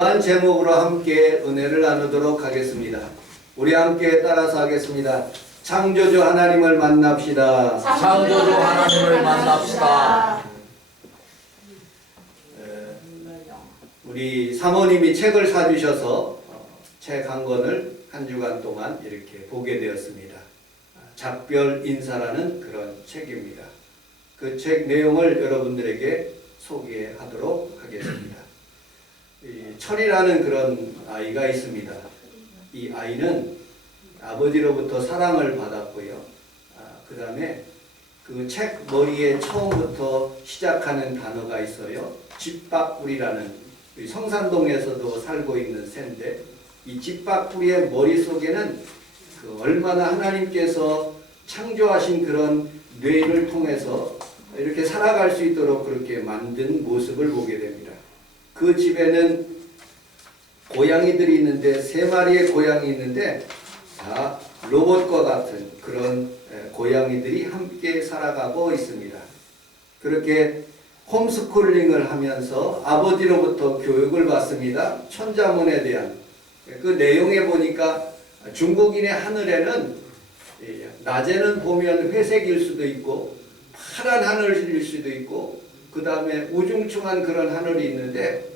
한 제목으로 함께 은혜를 나누도록 하겠습니다. 우리 함께 따라서 하겠습니다. 창조주 하나님을 만납시다. 창조주 하나님을 만납시다. 우리 사모님이 책을 사주셔서 책 한 권을 한 주간 동안 이렇게 보게 되었습니다. 작별 인사라는 그런 책입니다. 그 책 내용을 여러분들에게 소개하도록 하겠습니다. 철이라는 그런 아이가 있습니다. 이 아이는 아버지로부터 사랑을 받았고요. 그 다음에 그 책 머리에 처음부터 시작하는 단어가 있어요. 집밥구리라는, 성산동에서도 살고 있는 새인데, 이 집밥구리의 머릿속에는 그 얼마나 하나님께서 창조하신 그런 뇌를 통해서 이렇게 살아갈 수 있도록 그렇게 만든 모습을 보게 됩니다. 그 집에는 고양이들이 있는데, 3마리의 고양이 있는데 다 로봇과 같은 그런 고양이들이 함께 살아가고 있습니다. 그렇게 홈스쿨링을 하면서 아버지로부터 교육을 받습니다. 천자문에 대한 그 내용에 보니까 중국인의 하늘에는 낮에는 보면 회색일 수도 있고 파란 하늘일 수도 있고 그 다음에 우중충한 그런 하늘이 있는데,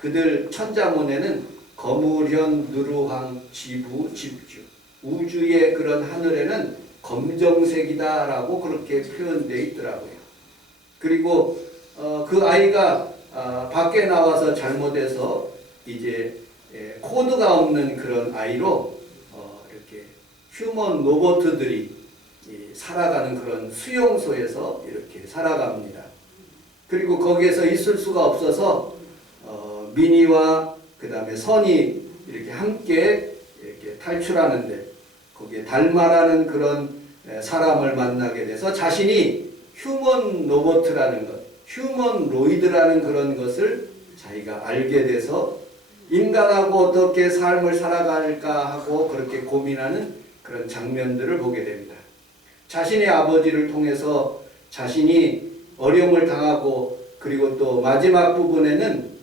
그들 천자문에는 거무련, 누르황, 지부, 집주, 우주의 그런 하늘에는 검정색이다라고 그렇게 표현되어 있더라고요. 그리고 그 아이가 밖에 나와서 잘못해서 이제 코드가 없는 그런 아이로 이렇게 휴먼 로봇들이 살아가는 그런 수용소에서 이렇게 살아갑니다. 그리고 거기에서 있을 수가 없어서 미니와 그 다음에 선이 이렇게 함께 이렇게 탈출하는데, 거기에 달마라는 그런 사람을 만나게 돼서 자신이 휴먼 로봇이라는 것, 휴먼 로이드라는 그런 것을 자기가 알게 돼서 인간하고 어떻게 삶을 살아갈까 하고 그렇게 고민하는 그런 장면들을 보게 됩니다. 자신의 아버지를 통해서 자신이 어려움을 당하고, 그리고 또 마지막 부분에는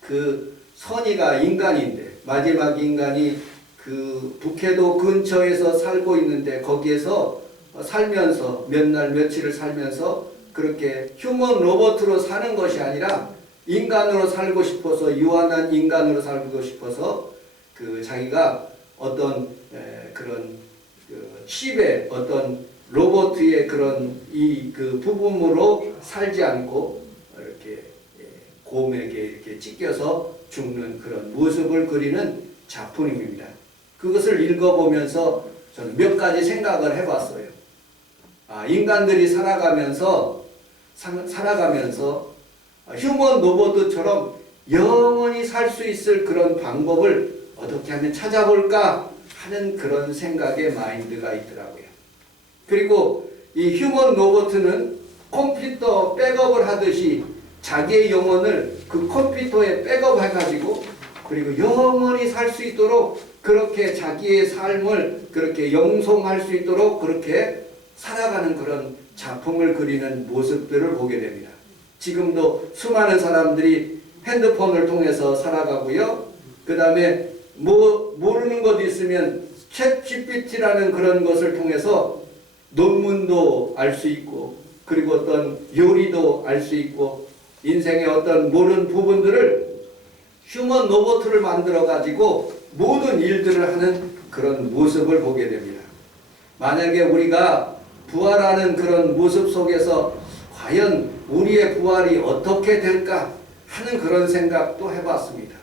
그 선이가 인간인데, 마지막 인간이 그 북해도 근처에서 살고 있는데 거기에서 살면서 몇 날 며칠을 살면서 그렇게 휴먼 로봇으로 사는 것이 아니라 인간으로 살고 싶어서, 유한한 인간으로 살고 싶어서 그 자기가 어떤 그런 그 칩의 어떤 로봇의 그런 그 부품으로 살지 않고 이렇게 곰에게 이렇게 찢겨서 죽는 그런 모습을 그리는 작품입니다. 그것을 읽어보면서 저는 몇 가지 생각을 해봤어요. 인간들이 살아가면서 휴먼 로봇처럼 영원히 살 수 있을 그런 방법을 어떻게 하면 찾아볼까 하는 그런 생각의 마인드가 있더라고요. 그리고 이 휴먼 로봇은 컴퓨터 백업을 하듯이 자기의 영혼을 그 컴퓨터에 백업해가지고, 그리고 영원히 살 수 있도록 그렇게 자기의 삶을 그렇게 영송할 수 있도록 그렇게 살아가는 그런 작품을 그리는 모습들을 보게 됩니다. 지금도 수많은 사람들이 핸드폰을 통해서 살아가고요. 그 다음에 모르는 것 있으면 챗 GPT라는 그런 것을 통해서 논문도 알 수 있고, 그리고 어떤 요리도 알 수 있고, 인생의 어떤 모르는 부분들을 휴먼 로봇을 만들어 가지고 모든 일들을 하는 그런 모습을 보게 됩니다. 만약에 우리가 부활하는 그런 모습 속에서 과연 우리의 부활이 어떻게 될까 하는 그런 생각도 해봤습니다.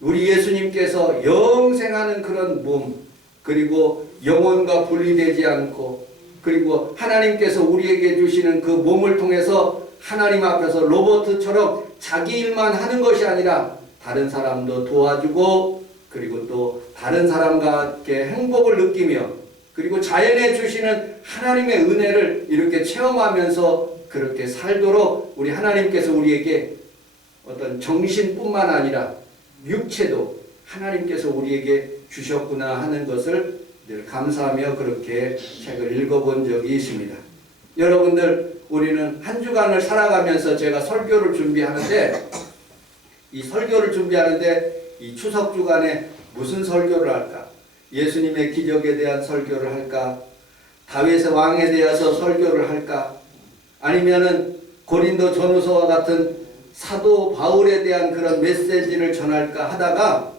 우리 예수님께서 영생하는 그런 몸, 그리고 영혼과 분리되지 않고, 그리고 하나님께서 우리에게 주시는 그 몸을 통해서 하나님 앞에서 로봇처럼 자기 일만 하는 것이 아니라 다른 사람도 도와주고, 그리고 또 다른 사람과 함께 행복을 느끼며, 그리고 자연에 주시는 하나님의 은혜를 이렇게 체험하면서 그렇게 살도록 우리 하나님께서 우리에게 어떤 정신뿐만 아니라 육체도 하나님께서 우리에게 주셨구나 하는 것을 늘 감사하며 그렇게 책을 읽어본 적이 있습니다. 여러분들 우리는 한 주간을 살아가면서 제가 설교를 준비하는데 이 설교를 준비하는데 이 추석 주간에 무슨 설교를 할까? 예수님의 기적에 대한 설교를 할까? 다윗의 왕에 대해서 설교를 할까? 아니면은 고린도 전후서와 같은 사도 바울에 대한 그런 메시지를 전할까 하다가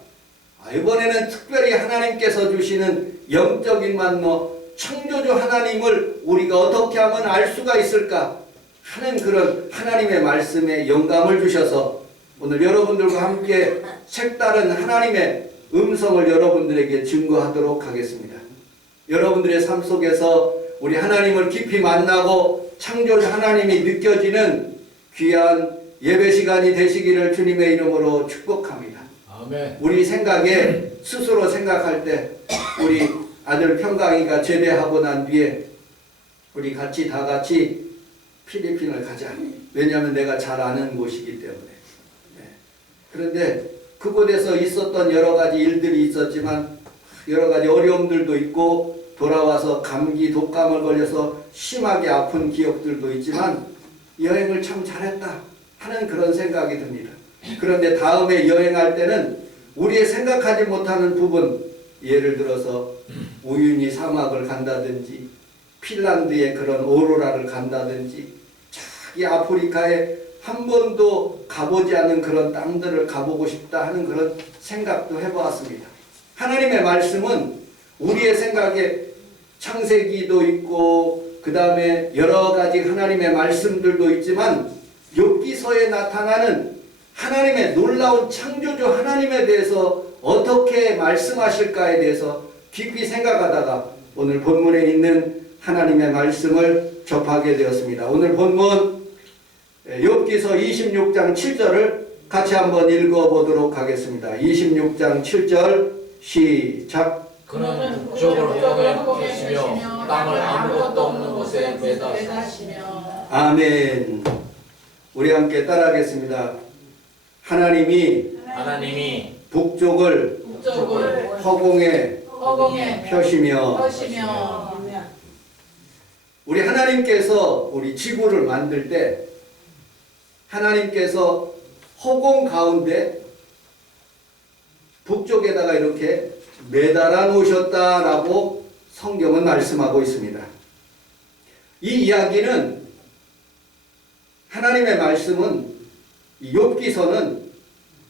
이번에는 특별히 하나님께서 주시는 영적인 만노 창조주 하나님을 우리가 어떻게 하면 알 수가 있을까 하는 그런 하나님의 말씀에 영감을 주셔서 오늘 여러분들과 함께 색다른 하나님의 음성을 여러분들에게 증거하도록 하겠습니다. 여러분들의 삶 속에서 우리 하나님을 깊이 만나고 창조주 하나님이 느껴지는 귀한 예배 시간이 되시기를 주님의 이름으로 축복합니다. 아멘. 우리 생각에 스스로 생각할 때 우리 아들 평강이가 제대하고 난 뒤에 우리 다 같이 필리핀을 가자. 왜냐하면 내가 잘 아는 곳이기 때문에. 그런데 그곳에서 있었던 여러 가지 일들이 있었지만 여러 가지 어려움들도 있고 돌아와서 감기 독감을 걸려서 심하게 아픈 기억들도 있지만 여행을 참 잘했다 하는 그런 생각이 듭니다. 그런데 다음에 여행할 때는 우리의 생각하지 못하는 부분, 예를 들어서 우유니 사막을 간다든지 핀란드의 그런 오로라를 간다든지 자기 아프리카에 한 번도 가보지 않은 그런 땅들을 가보고 싶다 하는 그런 생각도 해보았습니다. 하나님의 말씀은 우리의 생각에 창세기도 있고 그 다음에 여러 가지 하나님의 말씀들도 있지만 욥기서에 나타나는 하나님의 놀라운 창조주 하나님에 대해서 어떻게 말씀하실까에 대해서 깊이 생각하다가 오늘 본문에 있는 하나님의 말씀을 접하게 되었습니다. 오늘 본문 욥기서 26장 7절을 같이 한번 읽어보도록 하겠습니다. 26장 7절 시작. 그는 북쪽을 땅에 계시며 땅을 아무것도 없는 곳에 매다시며. 아멘. 우리 함께 따라하겠습니다. 하나님이 북쪽을 허공에 펴시며. 우리 하나님께서 우리 지구를 만들 때 하나님께서 허공 가운데 북쪽에다가 이렇게 매달아 놓으셨다라고 성경은 말씀하고 있습니다. 이 이야기는 하나님의 말씀은 이 욥기서는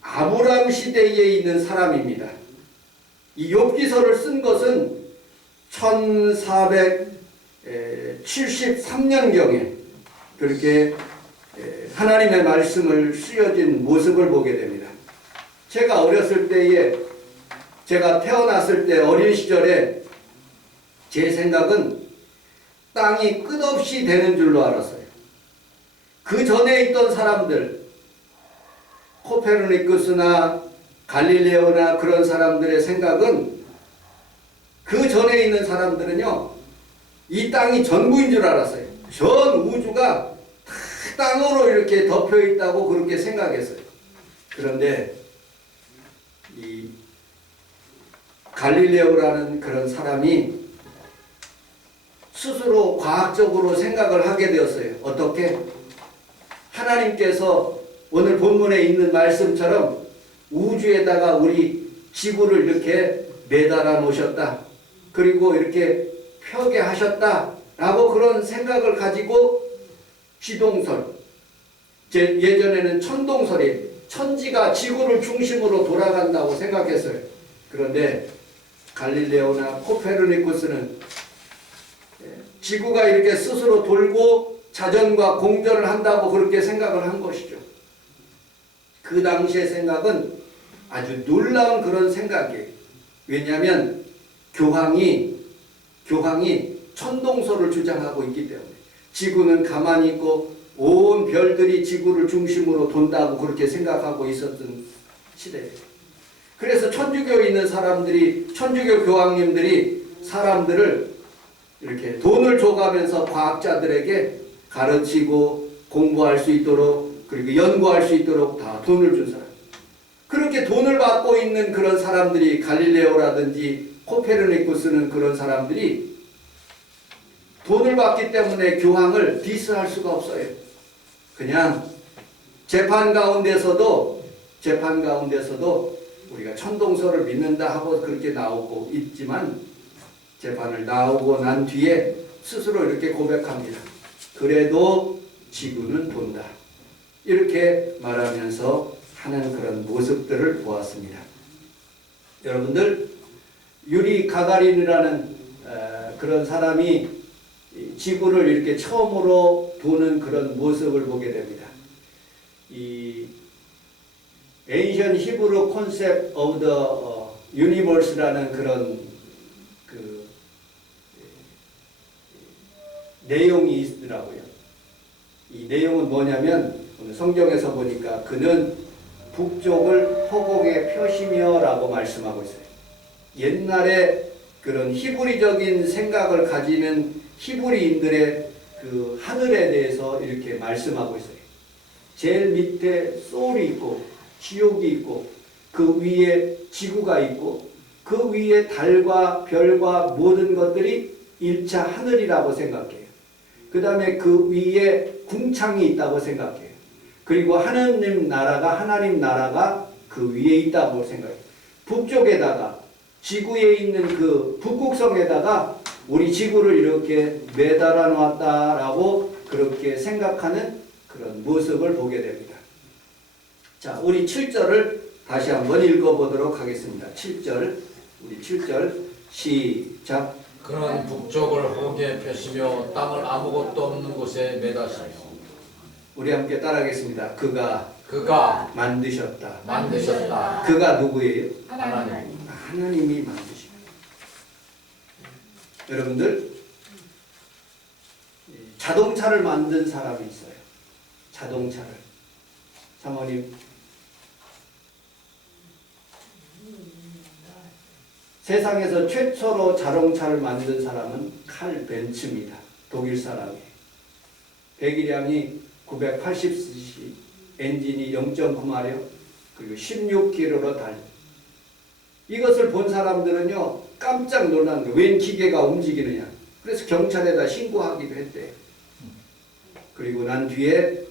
아브라함 시대에 있는 사람입니다. 이 욥기서를 쓴 것은 1473년경에 그렇게 하나님의 말씀을 쓰여진 모습을 보게 됩니다. 제가 어렸을 때에 제가 태어났을 때 어린 시절에 제 생각은 땅이 끝없이 되는 줄로 알았어요. 그 전에 있던 사람들 코페르니쿠스나 갈릴레오나 그런 사람들의 생각은 그 전에 있는 사람들은요 이 땅이 전부인 줄 알았어요. 전 우주가 다 땅으로 이렇게 덮여 있다고 그렇게 생각했어요. 그런데 이 갈릴레오라는 그런 사람이 스스로 과학적으로 생각을 하게 되었어요. 어떻게? 하나님께서 오늘 본문에 있는 말씀처럼 우주에다가 우리 지구를 이렇게 매달아 놓으셨다. 그리고 이렇게 펴게 하셨다. 라고 그런 생각을 가지고 지동설, 예전에는 천동설이 천지가 지구를 중심으로 돌아간다고 생각했어요. 그런데 갈릴레오나 코페르니쿠스는 지구가 이렇게 스스로 돌고 자전과 공전을 한다고 그렇게 생각을 한 것이죠. 그 당시의 생각은 아주 놀라운 그런 생각이에요. 왜냐하면 교황이 천동설을 주장하고 있기 때문에 지구는 가만히 있고 온 별들이 지구를 중심으로 돈다고 그렇게 생각하고 있었던 시대예요. 그래서 천주교에 있는 사람들이, 천주교 교황님들이 사람들을 이렇게 돈을 줘가면서 과학자들에게 가르치고 공부할 수 있도록 그리고 연구할 수 있도록 다 돈을 준 사람. 그렇게 돈을 받고 있는 그런 사람들이 갈릴레오라든지 코페르니쿠스는 그런 사람들이 돈을 받기 때문에 교황을 디스할 수가 없어요. 그냥 재판 가운데서도 우리가 천동설을 믿는다 하고 그렇게 나오고 있지만 재판을 나오고 난 뒤에 스스로 이렇게 고백합니다. 그래도 지구는 돈다. 이렇게 말하면서 하는 그런 모습들을 보았습니다. 여러분들, 유리 가가린이라는 그런 사람이 지구를 이렇게 처음으로 보는 그런 모습을 보게 됩니다. 이 Ancient Hebrew Concept of the Universe라는 그런 그 내용이 있더라고요. 이 내용은 뭐냐면 오늘 성경에서 보니까 그는 북쪽을 허공에 펴시며라고 말씀하고 있어요. 옛날에 그런 히브리적인 생각을 가지는 히브리인들의 그 하늘에 대해서 이렇게 말씀하고 있어요. 제일 밑에 소울이 있고 지옥이 있고 그 위에 지구가 있고 그 위에 달과 별과 모든 것들이 1차 하늘이라고 생각해요. 그 다음에 그 위에 궁창이 있다고 생각해요. 그리고 하나님 나라가 그 위에 있다고 생각해요. 북쪽에다가 지구에 있는 그 북극성에다가 우리 지구를 이렇게 매달아 놨다라고 그렇게 생각하는 그런 모습을 보게 됩니다. 자, 우리 7절을 다시 한번 읽어보도록 하겠습니다. 7절, 우리 7절 시작. 그는 북쪽을 허공에 펴시며 땅을 아무것도 없는 곳에 매다시며. 우리 함께 따라하겠습니다. 그가 만드셨다. 그가 누구예요? 하나님. 하나님이 만드십니다. 여러분들, 자동차를 만든 사람이 있어요. 자동차를. 사모님, 세상에서 최초로 자동차를 만든 사람은 칼 벤츠입니다. 독일 사람이에요. 배기량이 980cc, 엔진이 0.9마력, 그리고 16km로 달려. 이것을 본 사람들은요, 깜짝 놀란 거예요. 웬 기계가 움직이느냐. 그래서 경찰에다 신고하기도 했대요. 그리고 난 뒤에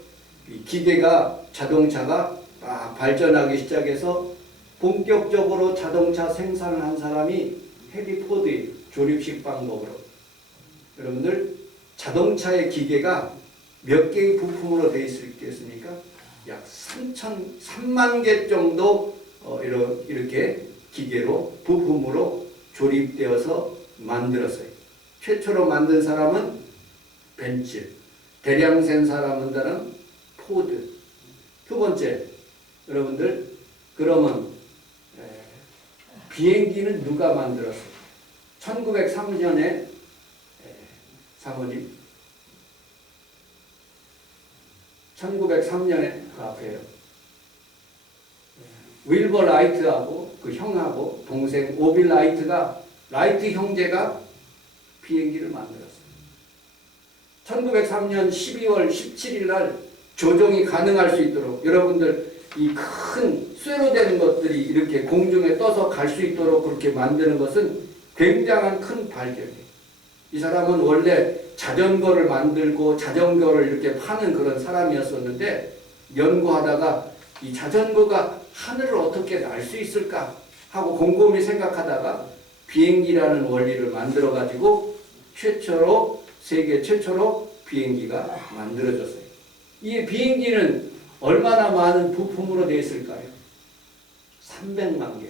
이 기계가, 자동차가 막 발전하기 시작해서 본격적으로 자동차 생산을 한 사람이 해리 포드예요. 조립식 방법으로. 여러분들, 자동차의 기계가 몇 개의 부품으로 되어 있겠습니까? 약 3만 개 정도 이렇게 기계로 부품으로 조립되어서 만들었어요. 최초로 만든 사람은 벤츠, 대량 생산하는 포드. 두 번째, 여러분들, 그러면 비행기는 누가 만들었어요? 1903년에 사모님, 1903년에 앞에요. 윌버 라이트하고 그 형하고 동생 오빌 라이트가, 라이트 형제가 비행기를 만들었어요. 1903년 12월 17일 날 조종이 가능할 수 있도록, 여러분들 이 큰 쇠로 된 것들이 이렇게 공중에 떠서 갈 수 있도록 그렇게 만드는 것은 굉장한 큰 발견이에요. 이 사람은 원래 자전거를 만들고 자전거를 이렇게 파는 그런 사람이었었는데, 연구하다가 이 자전거가 하늘을 어떻게 날 수 있을까 하고 곰곰이 생각하다가 비행기라는 원리를 만들어 가지고 세계 최초로 비행기가 만들어졌어요. 이 비행기는 얼마나 많은 부품으로 되어 있을까요? 300만 개.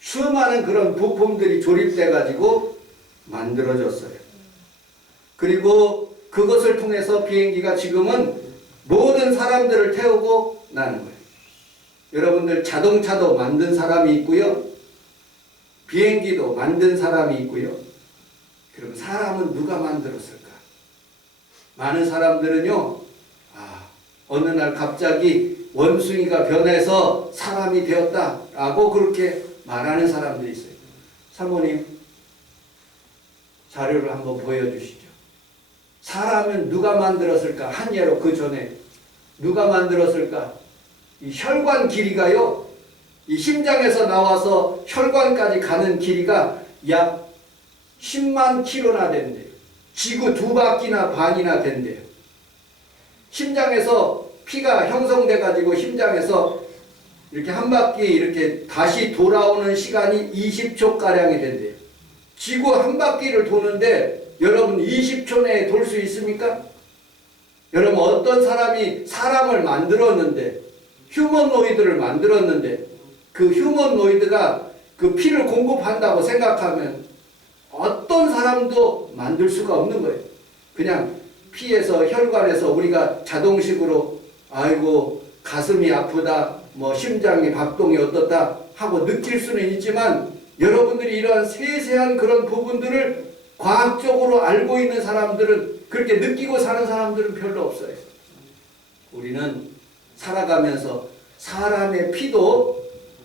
수많은 그런 부품들이 조립돼 가지고 만들어졌어요. 그리고 그것을 통해서 비행기가 지금은 모든 사람들을 태우고 나는 거예요. 여러분들, 자동차도 만든 사람이 있고요. 비행기도 만든 사람이 있고요. 그럼 사람은 누가 만들었을까? 많은 사람들은요, 어느 날 갑자기 원숭이가 변해서 사람이 되었다라고 그렇게 말하는 사람들이 있어요. 사모님, 자료를 한번 보여주시죠. 사람은 누가 만들었을까? 한 예로 그 전에 누가 만들었을까? 이 혈관 길이가요, 이 심장에서 나와서 혈관까지 가는 길이가 약 10만 킬로나 된대요. 지구 2바퀴나 반이나 된대요. 심장에서 피가 형성돼 가지고 심장에서 이렇게 한 바퀴 이렇게 다시 돌아오는 시간이 20초 가량이 된대요. 지구 한 바퀴를 도는데 여러분 20초 내에 돌 수 있습니까? 여러분 어떤 사람이 사람을 만들었는데 휴머노이드를 만들었는데 그 휴머노이드가 그 피를 공급한다고 생각하면 어떤 사람도 만들 수가 없는 거예요. 그냥 피에서 혈관에서 우리가 자동식으로 아이고 가슴이 아프다 뭐 심장이 박동이 어떻다 하고 느낄 수는 있지만 여러분들이 이러한 세세한 그런 부분들을 과학적으로 알고 있는 사람들은 그렇게 느끼고 사는 사람들은 별로 없어요. 우리는 살아가면서 사람의 피도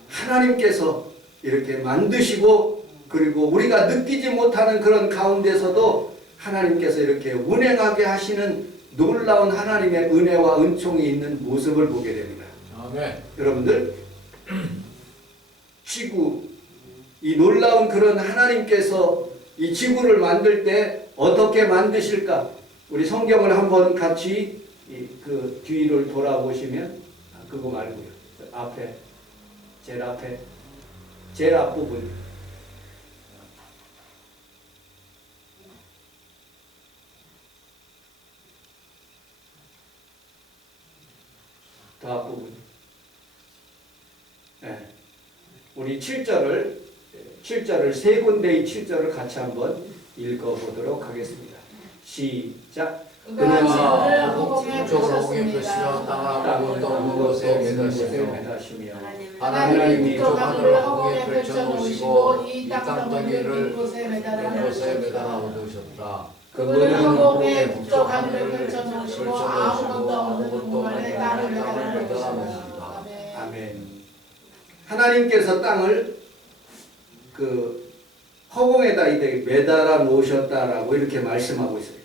하나님께서 이렇게 만드시고 그리고 우리가 느끼지 못하는 그런 가운데서도 하나님께서 이렇게 운행하게 하시는 놀라운 하나님의 은혜와 은총이 있는 모습을 보게 됩니다. 아멘. 여러분들 지구 이 놀라운 그런 하나님께서 이 지구를 만들 때 어떻게 만드실까? 우리 성경을 한번 같이 그 뒤를 돌아보시면 그거 말고요. 앞에 제일 앞부분 더 앞부분 네. 우리 7절을 세 군데의 7절을 같이 한번 읽어보도록 하겠습니다. 시작. 그가 그는 북쪽으로 허공에 펼치며 땅을 아무것도 없는 곳에 매다시며 하나님이 북쪽 하늘을 허공에 펼쳐놓으시고 이 땅덩이를 곳에 매달아 놓으셨다. 그분은 허공에 북쪽 하늘을 펼쳐놓으시고 아무것도 없는 공간에 땅을 매달아 놓으셨다. 아멘. 하나님께서 땅을 그 허공에다 이렇게 매달아 놓으셨다라고 이렇게 말씀하고 있어요.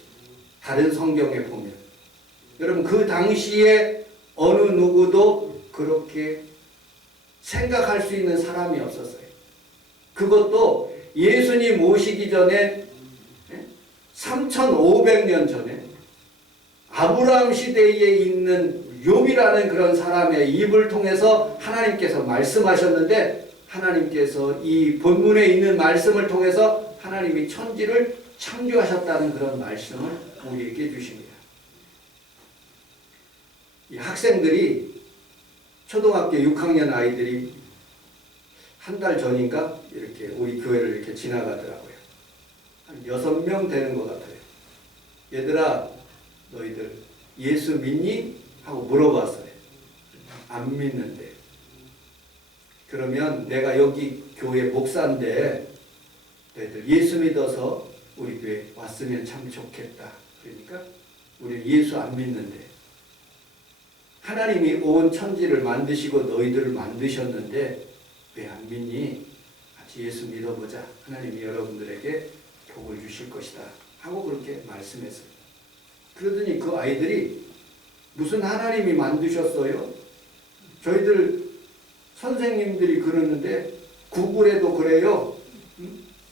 다른 성경에 보면 여러분 그 당시에 어느 누구도 그렇게 생각할 수 있는 사람이 없었어요. 그것도 예수님 오시기 전에 3500년 전에 아브라함 시대에 있는 욥이라는 그런 사람의 입을 통해서 하나님께서 말씀하셨는데 하나님께서 이 본문에 있는 말씀을 통해서 하나님이 천지를 창조하셨다는 그런 말씀을 우리에게 주십니다. 이 학생들이 초등학교 6학년 아이들이 한 달 전인가 이렇게 우리 교회를 이렇게 지나가더라고요. 한 6명 되는 것 같아요. 얘들아 너희들 예수 믿니? 하고 물어봤어요. 안 믿는데. 그러면 내가 여기 교회 목사인데 너희들 예수 믿어서 우리 교회 왔으면 참 좋겠다. 그러니까 우리 예수 안 믿는데 하나님이 온 천지를 만드시고 너희들을 만드셨는데 왜 안 믿니? 같이 예수 믿어보자. 하나님이 여러분들에게 복을 주실 것이다. 하고 그렇게 말씀했어요. 그러더니 그 아이들이 무슨 하나님이 만드셨어요? 저희들 선생님들이 그러는데 구글에도 그래요.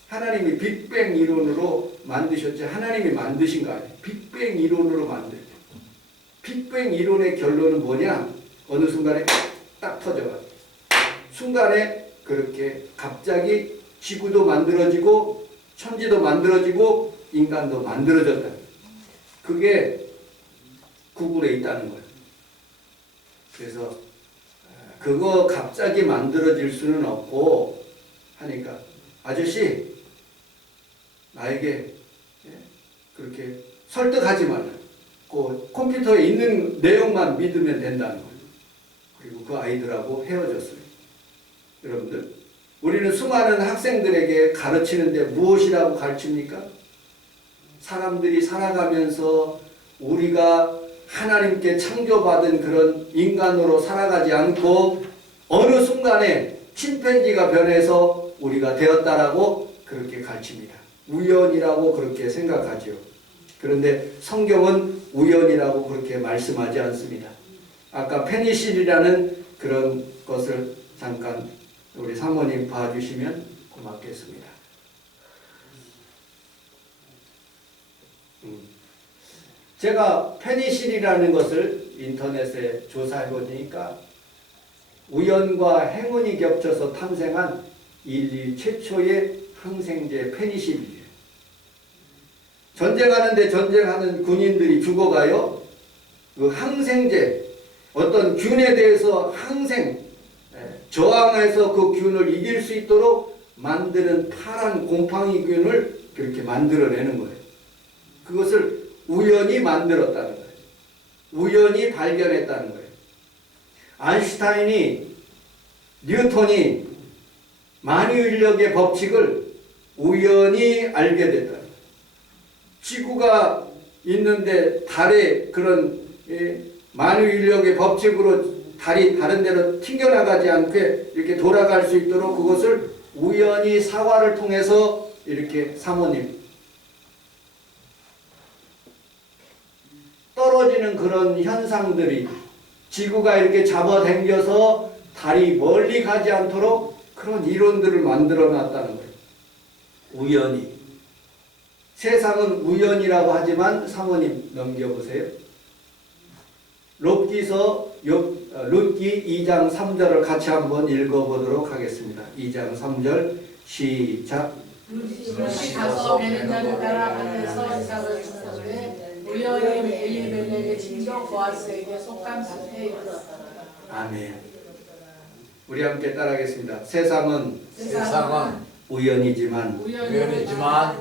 하나님이 빅뱅 이론으로 만드셨지 하나님이 만드신 거 아니에요. 빅뱅 이론으로 만들죠. 빅뱅 이론의 결론은 뭐냐? 어느 순간에 딱 터져가지고 순간에 그렇게 갑자기 지구도 만들어지고 천지도 만들어지고 인간도 만들어졌다. 그게 구글에 있다는 거예요. 그래서 그거 갑자기 만들어질 수는 없고 하니까 아저씨 나에게 그렇게 설득하지 말라. 그 컴퓨터에 있는 내용만 믿으면 된다는 거예요. 그리고 그 아이들하고 헤어졌어요. 여러분들 우리는 수많은 학생들에게 가르치는데 무엇이라고 가르칩니까? 사람들이 살아가면서 우리가 하나님께 창조받은 그런 인간으로 살아가지 않고 어느 순간에 침팬지가 변해서 우리가 되었다라고 그렇게 가르칩니다. 우연이라고 그렇게 생각하죠. 그런데 성경은 우연이라고 그렇게 말씀하지 않습니다. 아까 페니실이라는 그런 것을 잠깐 우리 사모님 봐주시면 고맙겠습니다. 제가 페니실이라는 것을 인터넷에 조사해 보니까 우연과 행운이 겹쳐서 탄생한 인류 최초의 항생제 페니실이에요. 전쟁하는데 전쟁하는 군인들이 죽어가요. 그 항생제, 어떤 균에 대해서 저항해서 그 균을 이길 수 있도록 만드는 파란 곰팡이균을 그렇게 만들어내는 거예요. 그것을 우연히 만들었다는 거예요. 우연히 발견했다는 거예요. 아인슈타인이, 뉴턴이 만유인력의 법칙을 우연히 알게 됐다. 지구가 있는데 달에 그런 만유인력의 법칙으로 달이 다른 데로 튕겨나가지 않게 이렇게 돌아갈 수 있도록 그것을 우연히 사화를 통해서 이렇게 사모님 떨어지는 그런 현상들이 지구가 이렇게 잡아당겨서 달이 멀리 가지 않도록 그런 이론들을 만들어 놨다는 거예요. 우연히. 세상은 우연이라고 하지만 사모님 넘겨보세요. 룻기 2장 3절을 같이 한번 읽어보도록 하겠습니다. 2장 3절 시작. 룻이 가서 베냐민을 따라 하늘에서 이삭을 주었는데 우연히 엘리멜렉의 친족 보아스에게 속한 밭에 이르렀다. 아멘. 우리 함께 따라하겠습니다. 세상은 우연이지만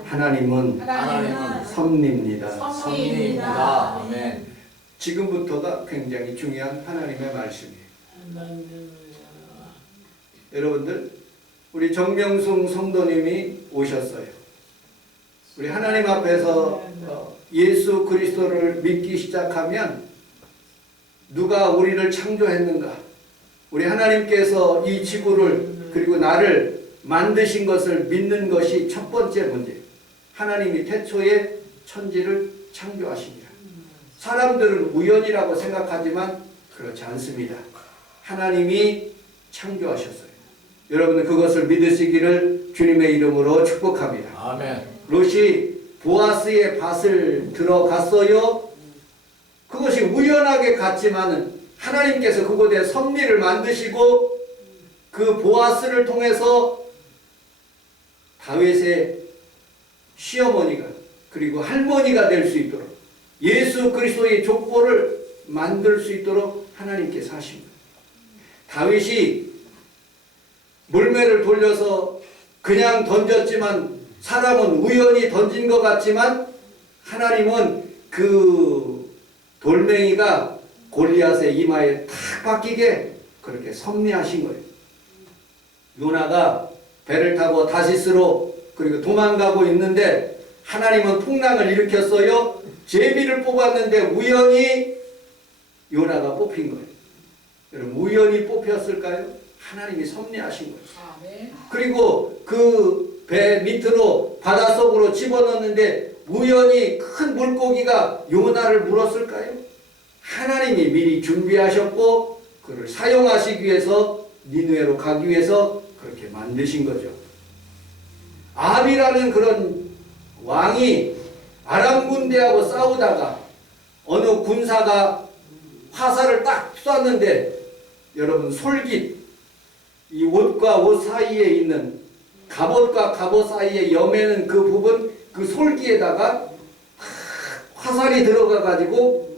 하나님은 섭리입니다. 섭리입니다. 아멘. 지금부터가 굉장히 중요한 하나님의 말씀이에요. 여러분들, 우리 정명숙 성도님이 오셨어요. 우리 하나님 앞에서 예수 그리스도를 믿기 시작하면 누가 우리를 창조했는가? 우리 하나님께서 이 지구를 그리고 나를 만드신 것을 믿는 것이 첫 번째 문제예요. 하나님이 태초에 천지를 창조하시니라. 사람들은 우연이라고 생각하지만 그렇지 않습니다. 하나님이 창조하셨어요. 여러분은 그것을 믿으시기를 주님의 이름으로 축복합니다. 아멘. 룻이 보아스의 밭을 들어갔어요. 그것이 우연하게 갔지만은 하나님께서 그곳에 섭리를 만드시고 그 보아스를 통해서 다윗의 시어머니가 그리고 할머니가 될 수 있도록 예수 그리스도의 족보를 만들 수 있도록 하나님께서 하신 거예요. 다윗이 물매를 돌려서 그냥 던졌지만 사람은 우연히 던진 것 같지만 하나님은 그 돌멩이가 골리앗의 이마에 탁 박히게 그렇게 섭리하신 거예요. 요나가 배를 타고 다시스로 그리고 도망가고 있는데 하나님은 풍랑을 일으켰어요. 제비를 뽑았는데 우연히 요나가 뽑힌 거예요. 여러분, 우연히 뽑혔을까요? 하나님이 섭리하신 거예요. 그리고 그 배 밑으로 바닷속으로 집어넣는데 우연히 큰 물고기가 요나를 물었을까요? 하나님이 미리 준비하셨고 그를 사용하시기 위해서 니느웨로 가기 위해서 그렇게 만드신 거죠. 아합이라는 그런 왕이 아람 군대하고 싸우다가 어느 군사가 화살을 딱 쐈는데 여러분, 솔깃, 이 옷과 옷 사이에 있는 갑옷과 갑옷 사이에 여매는 그 부분, 그 솔기에다가 화살이 들어가 가지고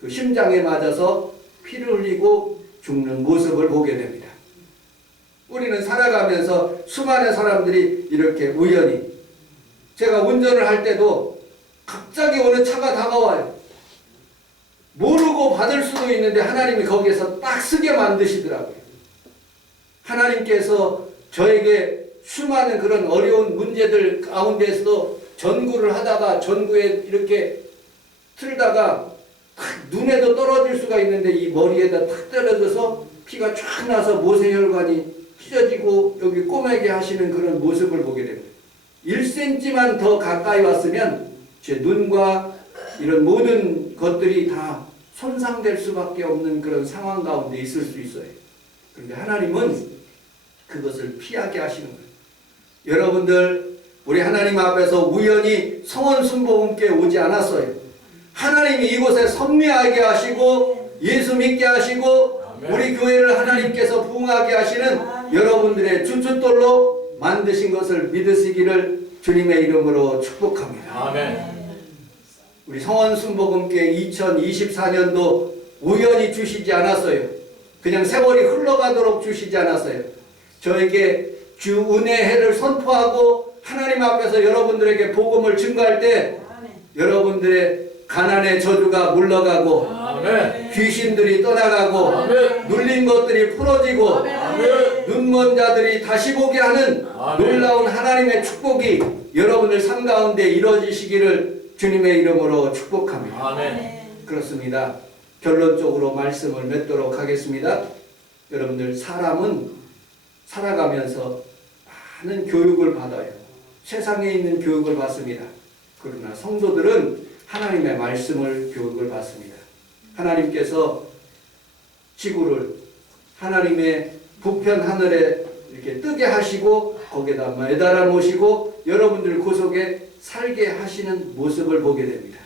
그 심장에 맞아서 피를 흘리고 죽는 모습을 보게 됩니다. 우리는 살아가면서 수많은 사람들이 이렇게 우연히, 제가 운전을 할 때도 갑자기 어느 차가 다가와요. 모르고 받을 수도 있는데 하나님이 거기에서 딱 쓰게 만드시더라고요. 하나님께서 저에게 수많은 그런 어려운 문제들 가운데서도 전구를 하다가 전구에 이렇게 틀다가 눈에도 떨어질 수가 있는데 이 머리에다 탁 떨어져서 피가 쫙 나서 모세혈관이 찢어지고 여기 꼬매게 하시는 그런 모습을 보게 됩니다. 1cm만 더 가까이 왔으면 제 눈과 이런 모든 것들이 다 손상될 수밖에 없는 그런 상황 가운데 있을 수 있어요. 그런데 하나님은 그것을 피하게 하시는 거예요. 여러분들, 우리 하나님 앞에서 우연히 성원 순복음께 오지 않았어요. 하나님이 이곳에 섭리하게 하시고 예수 믿게 하시고 아멘. 우리 교회를 하나님께서 부흥하게 하시는 여러분들의 주춧돌로 만드신 것을 믿으시기를 주님의 이름으로 축복합니다. 아멘. 우리 성원순복음교회 2024년도 우연히 주시지 않았어요. 그냥 세월이 흘러가도록 주시지 않았어요. 저에게 주 은혜의 해를 선포하고 하나님 앞에서 여러분들에게 복음을 증거할 때 여러분들의 가난의 저주가 물러가고 아멘. 귀신들이 떠나가고 아멘. 눌린 것들이 풀어지고 아멘. 눈먼 자들이 다시 보게 하는 아멘. 놀라운 하나님의 축복이 여러분들 삶 가운데 이루어지시기를 주님의 이름으로 축복합니다. 아멘. 그렇습니다. 결론적으로 말씀을 맺도록 하겠습니다. 여러분들 사람은 살아가면서 많은 교육을 받아요. 세상에 있는 교육을 받습니다. 그러나 성도들은 하나님의 말씀을 교육을 받습니다. 하나님께서 지구를 하나님의 부편 하늘에 이렇게 뜨게 하시고 거기에다 매달아 놓으시고 여러분들 그 속에 살게 하시는 모습을 보게 됩니다.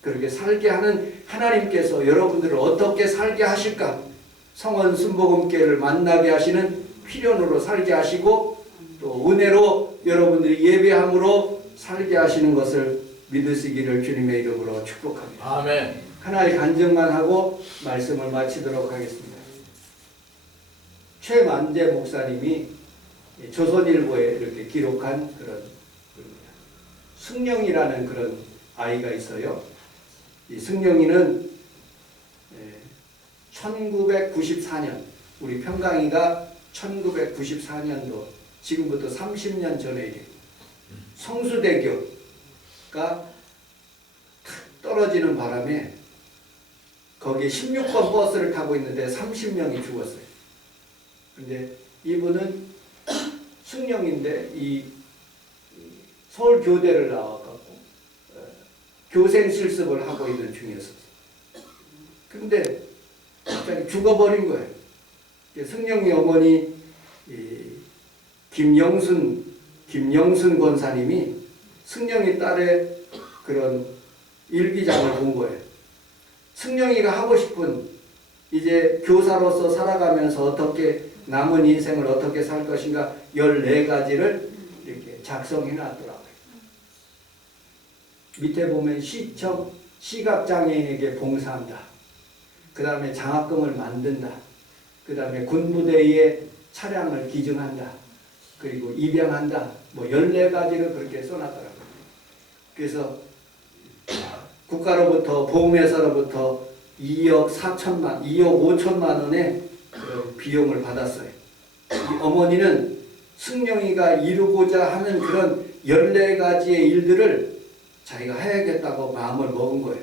그렇게 살게 하는 하나님께서 여러분들을 어떻게 살게 하실까? 성원 순복음교회를 만나게 하시는 필연으로 살게 하시고 또 은혜로 여러분들이 예배함으로 살게 하시는 것을 믿으시기를 주님의 이름으로 축복합니다. 아멘. 하나의 간증만 하고 말씀을 마치도록 하겠습니다. 최만재 목사님이 조선일보에 이렇게 기록한 그런 승령이라는 그런 아이가 있어요. 이 승령이는 1994년 우리 평강이가 1994년도 지금부터 30년 전의 일이에요. 성수대교가 떨어지는 바람에 거기에 16번 버스를 타고 있는데 30명이 죽었어요. 근데 이분은 승령인데 이 서울 교대를 나와갖고 교생 실습을 하고 있는 중이었어요. 근데 갑자기 죽어버린 거예요. 승령이 어머니 김영순 권사님이 승령이 딸의 그런 일기장을 본 거예요. 승령이가 하고 싶은 이제 교사로서 살아가면서 어떻게 남은 인생을 어떻게 살 것인가 14가지를 이렇게 작성해 놨더라고요. 밑에 보면 시청, 시각장애인에게 봉사한다. 그 다음에 장학금을 만든다. 그 다음에 군부대에 차량을 기증한다. 그리고 입양한다. 뭐 14가지를 그렇게 써놨더라고요. 그래서 국가로부터 보험회사로부터 2억 5천만 원의 그런 비용을 받았어요. 이 어머니는 승령이가 이루고자 하는 그런 14가지의 일들을 자기가 해야겠다고 마음을 먹은 거예요.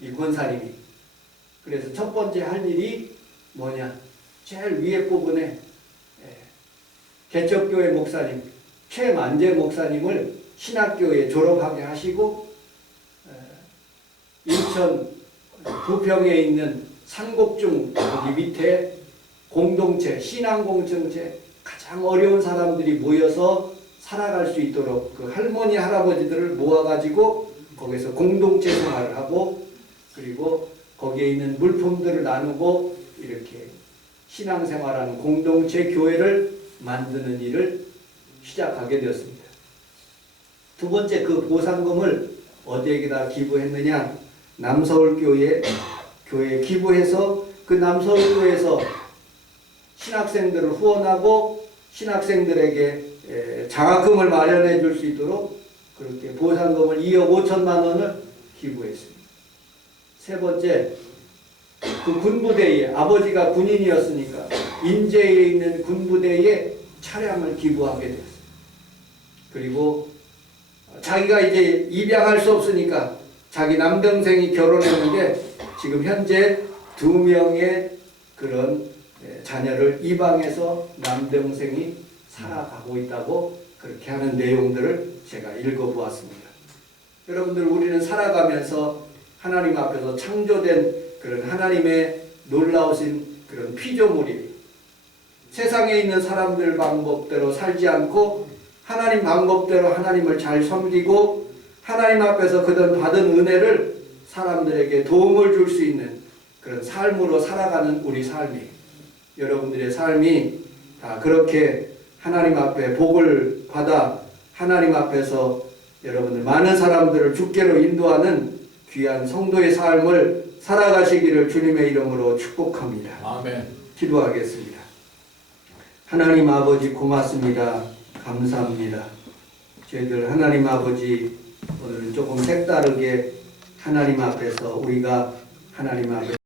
이 권사님이. 그래서 첫 번째 할 일이 뭐냐? 제일 위에 부분에 개척교회 목사님 최만재 목사님을 신학교에 졸업하게 하시고 인천 부평에 있는 산곡중 여기 밑에 공동체 신앙공동체 가장 어려운 사람들이 모여서 살아갈 수 있도록 그 할머니 할아버지들을 모아가지고 거기서 공동체 생활을 하고 그리고 거기에 있는 물품들을 나누고 이렇게 신앙생활하는 공동체 교회를 만드는 일을 시작하게 되었습니다. 두 번째 그 보상금을 어디에다 기부했느냐? 남서울교회에 기부해서 그 남서울교회에서 신학생들을 후원하고 신학생들에게 장학금을 마련해 줄 수 있도록 그렇게 보상금을 2억 5천만 원을 기부했습니다. 세 번째, 그 군부대에 아버지가 군인이었으니까 인제에 있는 군부대에 차량을 기부하게 됐어요. 그리고 자기가 이제 입양할 수 없으니까 자기 남동생이 결혼했는데 지금 현재 2명의 그런 자녀를 입양해서 남동생이 살아가고 있다고 그렇게 하는 내용들을 제가 읽어보았습니다. 여러분들 우리는 살아가면서 하나님 앞에서 창조된 그런 하나님의 놀라우신 그런 피조물이에요. 세상에 있는 사람들 방법대로 살지 않고 하나님 방법대로 하나님을 잘 섬기고 하나님 앞에서 그런 받은 은혜를 사람들에게 도움을 줄 수 있는 그런 삶으로 살아가는 우리 삶이, 여러분들의 삶이 다 그렇게 하나님 앞에 복을 받아 하나님 앞에서 여러분들 많은 사람들을 주께로 인도하는 귀한 성도의 삶을 살아가시기를 주님의 이름으로 축복합니다. 아멘. 기도하겠습니다. 하나님 아버지 고맙습니다. 감사합니다. 저희들 하나님 아버지 오늘은 조금 색다르게 하나님 앞에서 우리가 하나님 앞에